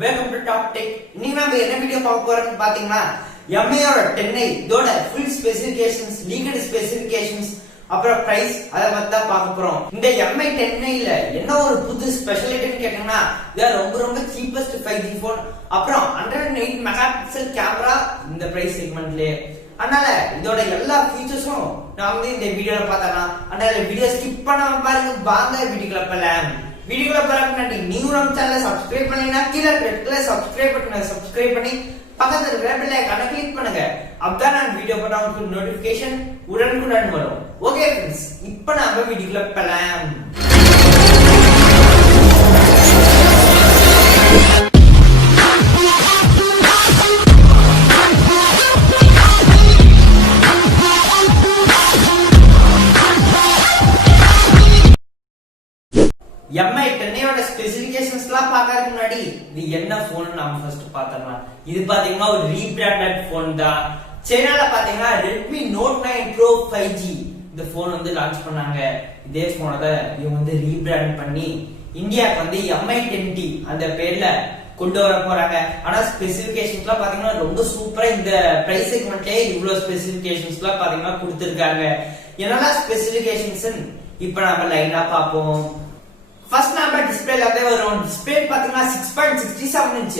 Welcome to top tech. இன்னைக்கு நாம என்ன வீடியோ பார்க்க போறோம்னு பாத்தீங்கன்னா எம்ஐயோட 10i இதோட ஃபுல் ஸ்பெசிஃபிகேஷன்ஸ், லீகல் ஸ்பெசிஃபிகேஷன்ஸ், அப்புறம் பிரைஸ் அத பத்தி தான் பார்க்க போறோம். இந்த எம்ஐ 10iல என்ன ஒரு புது ஸ்பெஷாலிட்டின்னு கேட்டீங்கன்னா இது ரொம்ப சீப்பஸ்ட் 5G போன். அப்புறம் 108 மெகா பிக்சல் கேமரா இந்த பிரைஸ் செக்மெண்ட்லயே. அதனால இதோட எல்லா ஃபீச்சர்ஸும் நான் வந்து இந்த வீடியோல பார்த்தேன்னா அதனால வீடியோ ஸ்கிப் பண்ணாம பாருங்க. வாங்க வீடியோக்குள்ள போலாம். வீடியோக்குள்ள போறதுக்கு முன்னாடி நீங்க நம்ம சேனலை சப்ஸ்கிரைப் பண்ணீங்கன்னா கீழ இருக்கிற சப்ஸ்கிரைப் பட்டனை சப்ஸ்கிரைப் பண்ணி பக்கத்துல இருக்கிற பெல் ஐகானை கிளிக் பண்ணுங்க. அப்பதான் நான் வீடியோ போட்டா உங்களுக்கு நோட்டிபிகேஷன் உடனுக்குடன் வரும். ஓகே ஃப்ரெண்ட்ஸ், இப்போ நாம வீடியோக்குள்ள போலாம். எம்ஐ 10iயோட ஸ்பெசிஃபிகேஷன்ஸ்லாம் பார்க்கறதுக்கு முன்னாடி இது என்ன போன் நாம ஃபர்ஸ்ட் பார்த்தோம்னா இது பாத்தீங்கன்னா ஒரு ரீபிராண்டட் போன் தான். சைனால பாத்தீங்கன்னா Redmi Note 9 Pro 5G இந்த போன் வந்து லான்ச் பண்ணாங்க. இதே போனை தான் இவங்க வந்து ரீபிராண்ட் பண்ணி இந்தியாவுக்கு வந்து எம்ஐ 10T அந்த பேர்ல கொண்டு வர போறாங்க. ஆனா ஸ்பெசிஃபிகேஷன்ஸ்லாம் பாத்தீங்கன்னா ரொம்ப சூப்பரா இந்த பிரைஸ் செக்மெண்ட்லயே இவ்வளவு ஸ்பெசிஃபிகேஷன்ஸ்லாம் பாத்தீங்கன்னா கொடுத்திருக்காங்க. என்னெல்லாம் ஸ்பெசிஃபிகேஷன்ஸ் இப்ப நம்ம லைனா பார்ப்போம். ஃபர்ஸ்ட் நம்ம டிஸ்ப்ளேல அதே வரும். டிஸ்ப்ளே பாத்தீங்கன்னா 6.67 இன்ச்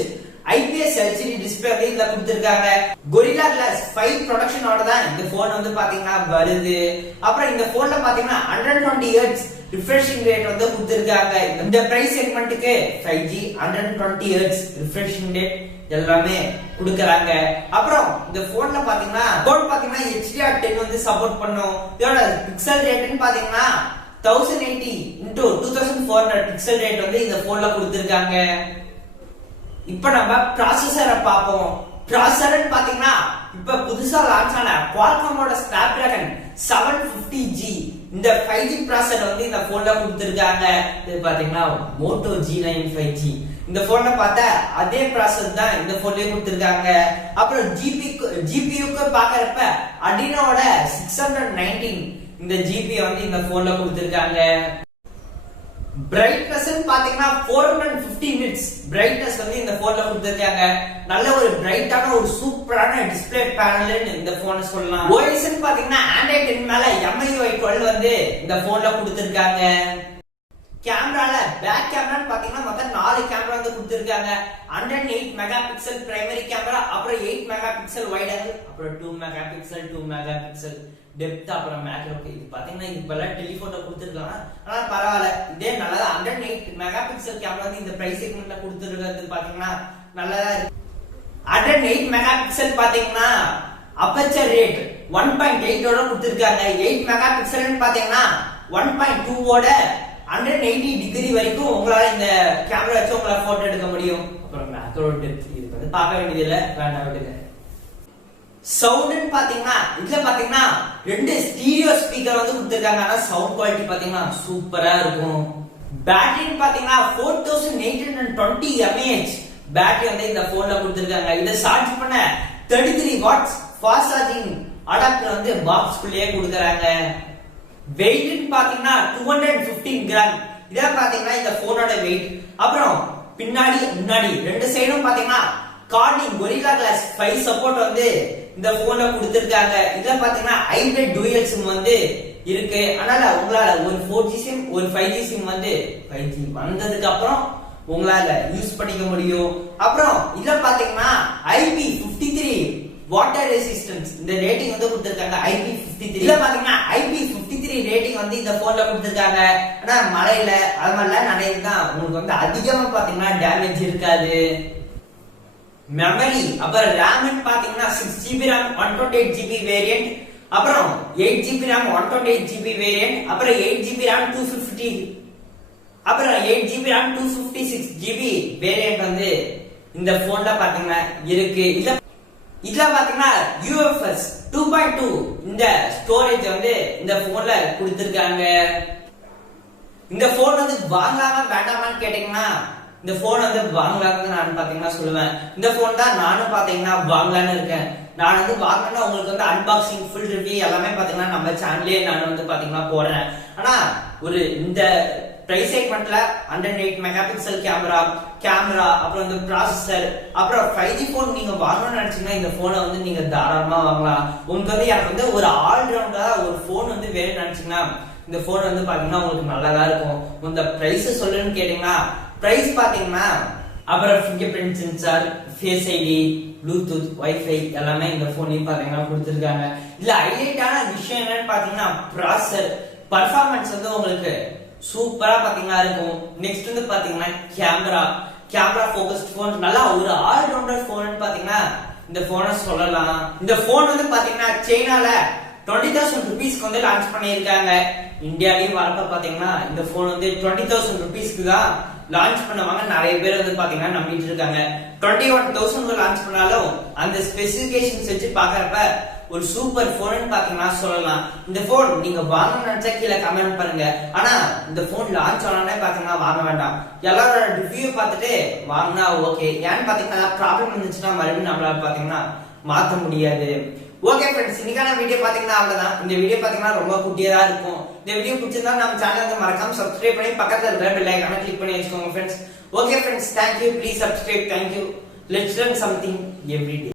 IPS LCD டிஸ்ப்ளே வந்து இதுல கொடுத்திருக்காங்க. Gorilla Glass 5 ப்ரொடக்ஷனோட தான் இந்த போன் வந்து பாத்தீங்கன்னா வருது. அப்புறம் இந்த போன்ல பாத்தீங்கன்னா 120 Hz ரிஃப்ரெஷிங் ரேட் வந்து கொடுத்திருக்காங்க. இந்த பிரைஸ் செக்மெண்ட்டுக்கு 5G 120 Hz ரிஃப்ரெஷிங் ரேட் எல்லாமே கொடுக்கறாங்க. அப்புறம் இந்த போன்ல பாத்தீங்கன்னா HDR10 வந்து சப்போர்ட் பண்ணும். இதோட பிக்சல் ரேட்னு பாத்தீங்கன்னா 1080 into 2400 பிக்சல் ரேட் வந்து இந்த போன்ல கொடுத்திருக்காங்க. இப்போ நம்ம ப்ராசஸரை பாப்போம். ப்ராசஸர் பாத்தீங்கன்னா இப்ப புதுசா லான்ச் ஆன Qualcommோட Snapdragon 750G இந்த 5G ப்ராசஸர் வந்து இந்த போன்ல கொடுத்திருக்காங்க. இது பாத்தீங்கன்னா Moto G9 5G இந்த போன்ல பார்த்தா அதே ப்ராசஸர் தான் இந்த போன்லயே கொடுத்திருக்காங்க. அப்புறம் GPU-க்கு பாக்கறப்ப Adrenoட 619 இந்த ஜிபி வந்து இந்த போன்ல கொடுத்திருக்காங்க. பிரைட்னஸ் பாத்தீங்கன்னா 450 நிட்ஸ் பிரைட்னஸ் வந்து இந்த போன்ல கொடுத்திருக்காங்க. நல்ல ஒரு பிரைட்டான ஒரு சூப்பரான டிஸ்ப்ளே பேனல் இந்த போன் சொல்லலாம். OS பாத்தீங்கன்னா Android 10 மேல MIUI 12 வந்து இந்த போன்ல கொடுத்திருக்காங்க. கேமரால பேக் கேமரான்னு பாத்தீங்கன்னா மொத்தம் 4 கேமரா வந்து கொடுத்திருக்காங்க. 108 மெகா பிக்சல் பிரைமரி கேமரா, அப்புறம் 8 மெகா பிக்சல் வைட் ஆங்கிள், அப்புறம் 2 mega pixel 2 mega pixel depth, அப்புறம் மேக்ரோ. இது பாத்தீங்கன்னா இப்பெல்லாம் டெலிபோட்டோ கொடுத்திருக்காங்க. ஆனா பரவாயில்ல, இதே நல்லதா 108 மெகா பிக்சல் கேமரா வந்து இந்த பிரைஸ் செக்மெண்ட்ல கொடுத்திருக்கிறது பாத்தீங்கன்னா நல்லதா இருக்கு. 108 மெகா பிக்சல் பாத்தீங்கன்னா அப்பச்சர் ரேட் 1.8 ஓட கொடுத்திருக்காங்க. 8 மெகா பிக்சல்னு பாத்தீங்கன்னா 1.2 ஓட 180 டிகிரி வரைக்கும் உங்களால இந்த கேமரா வச்சு உங்களால போட்டோ எடுக்க முடியும். அப்புறம் மேக்ரோ டெப்த் இது வந்து பார்க்க வேண்டியது இல்ல, வேண்டாம் விடுங்க. சவுண்ட் பாத்தீங்கன்னா இதுல பாத்தீங்கன்னா 2 ஸ்டீரியோ ஸ்பீக்கர் வந்து கொடுத்திருக்காங்க. ஆனா சவுண்ட் குவாலிட்டி பாத்தீங்கன்னா சூப்பரா இருக்கும். பேட்டரி பாத்தீங்கன்னா 4820 mAh பேட்டரி வந்து இந்த போன்ல கொடுத்திருக்காங்க. இத சார்ஜ் பண்ண 33 வாட்ஸ் ஃபாஸ்ட் சார்ஜிங் அடாப்டர் வந்து பாக்ஸ்க்குள்ளேயே கொடுக்கறாங்க. வெயிட் பாத்தீங்கன்னா 215 கிராம். இத பாத்தீங்கன்னா இந்த போனோட வெயிட். அப்புறம் பின்னாடி முன்னாடி ரெண்டு சைடும் பாத்தீங்கன்னா கார்னிங் Gorilla Glass 5 சப்போர்ட் வந்து இந்த போன்ல கொடுத்திருக்காங்க. இதுல பாத்தீங்கன்னா ஹைபிரிட் டூயல் சிம் வந்து இருக்கு. அதனால உங்களால ஒரு 4G சிம் ஒரு 5G சிம் வந்து 5G வந்ததுக்கு அப்புறம் உங்களால யூஸ் பண்ணிக்க முடியும். அப்புறம் இதுல பாத்தீங்கன்னா IP53 வாட்டர் ரெசிஸ்டன்ஸ் இந்த ரேட்டிங் வந்து கொடுத்திருக்காங்க. IP53 இதுல பாத்தீங்கன்னா IP53 ரேட்டிங் வந்து இந்த போன்ல கொடுத்திருக்காங்க. ஆனா மழையில அது மாதிரிலாம் நனையுதுதான் உங்களுக்கு வந்து அதிகமா பாத்தீங்கன்னா டேமேஜ் இருக்காது. மெமரி அப்புறம் RAM பாத்தீங்கன்னா 6GB RAM 128GB வேரியன்ட், அப்புறம் 8GB RAM 128GB வேரியன்ட், அப்புறம் 8GB RAM 250, அப்புறம் 8GB RAM 256GB வேரியன்ட் வந்து இந்த போன்ல பாத்தீங்கன்னா இருக்கு. இதுல பாத்தீங்கன்னா UFS 2.2 இந்த ஸ்டோரேஜ் வந்து இந்த போன்ல கொடுத்திருக்காங்க. இந்த போன் வந்து வாங்கலாமா வேண்டாமான்னு கேட்டீங்கன்னா இந்த போன் வந்து வாங்கலாம்னு நான் பாத்தீங்கன்னா சொல்லுவேன். இந்த போன் தான் நானும் பாத்தீங்கன்னா வாங்கலாம்னு இருக்கேன். நான் வந்து வாங்கினா உங்களுக்கு வந்து அன்பாக்சிங் ஃபுல் ரிவ்யூ எல்லாமே பாத்தீங்கன்னா நம்ம சேனல்லே நான் வந்து பாத்தீங்கன்னா போடுறேன். ஆனா ஒரு இந்த பிரைஸ் செக்மெண்ட்ல 108 மெகா பிக்சல் கேமரா அப்புறம் இந்த ப்ராசஸர் அப்புறம் 5G போன் நீங்க வாங்கணும்னு நினைச்சீங்கன்னா இந்த போனை வந்து நீங்க தாராளமா வாங்கலாம். உங்களுக்கு வந்து எனக்கு வந்து ஒரு ஆல்ரவுண்டா ஒரு போன் வந்து வேணும்னு நினைச்சீங்கன்னா இந்த போன் வந்து பாத்தீங்கன்னா உங்களுக்கு நல்லாதான் இருக்கும். இந்த பிரைஸ் சொல்லுன்னு கேட்டீங்கன்னா பிரைஸ் பாத்தீங்கன்னா அப்புறம் fingerprint sensor, face ID, Bluetooth, WiFi எல்லாமே இந்த போன்லயும் பாத்தீங்கன்னா கொடுத்துருக்காங்க. இதுல ஹைலைட்டான விஷயம் என்னன்னு பாத்தீங்கன்னா ப்ராசஸர் பர்ஃபார்மன்ஸ் வந்து உங்களுக்கு சூப்பரா பாத்தீங்கன்னா இருக்கும். நெக்ஸ்ட் வந்து பாத்தீங்கன்னா கேமரா ஃபோகஸ்ட் போன், நல்லா ஒரு ஆல்ரவுண்டர் போன் பாத்தீங்கன்னா இந்த போனை சொல்லலாம். இந்த போன் வந்து பாத்தீங்கன்னா சைனால 20,000 rupeesக்கு வந்து லான்ச் பண்ணியிருக்காங்க. இந்தியாலயும் வரப்ப பாத்தீங்கன்னா இந்த போன் வந்து 20,000 rupeesக்கு தான் லான்ச் பண்ணுவாங்க. நிறைய பேர் வந்து பாத்தீங்கன்னா நம்பிட்டு இருக்காங்க. 21,000 லான்ச் பண்ணாலும் அந்த ஸ்பெசிபிகேஷன்ஸ் வச்சு பாக்குறப்ப ஒரு சூப்பர் போன் பாத்தீங்கன்னா சொல்லலாம். இந்த போன் நீங்க வாங்கணும்னு நினைச்சா கீழே கமெண்ட் பண்ணுங்க. ஆனா இந்த போன் லான்ச் ஆனே பாத்தீங்கன்னா வாங்க வேண்டாம். எல்லாரோட ரிவ்யூ பார்த்துட்டு வாங்கினா ஓகே. ஏன்னு பாத்தீங்கன்னா ப்ராப்ளம் இருந்துச்சுன்னா மறுபடியும் நம்மளால பாத்தீங்கன்னா மாத்த முடியாது. ஓகே ஃப்ரெண்ட்ஸ், இன்னைக்கான வீடியோ பாத்தீங்கன்னா அவ்வளவுதான். இந்த வீடியோ பாத்தீங்கன்னா ரொம்ப குட்டியா இருக்கும். இந்த வீடியோ பிடிச்சிருந்தா நம்ம சேனலை மறக்காம சப்ஸ்கிரைப் பண்ணி பக்கத்துல இருக்கிற பெல் ஐகானை கிளிக் பண்ணி வச்சுக்கோங்க friends. Okay friends, thank you. Please subscribe. Thank you. Let's learn something every day.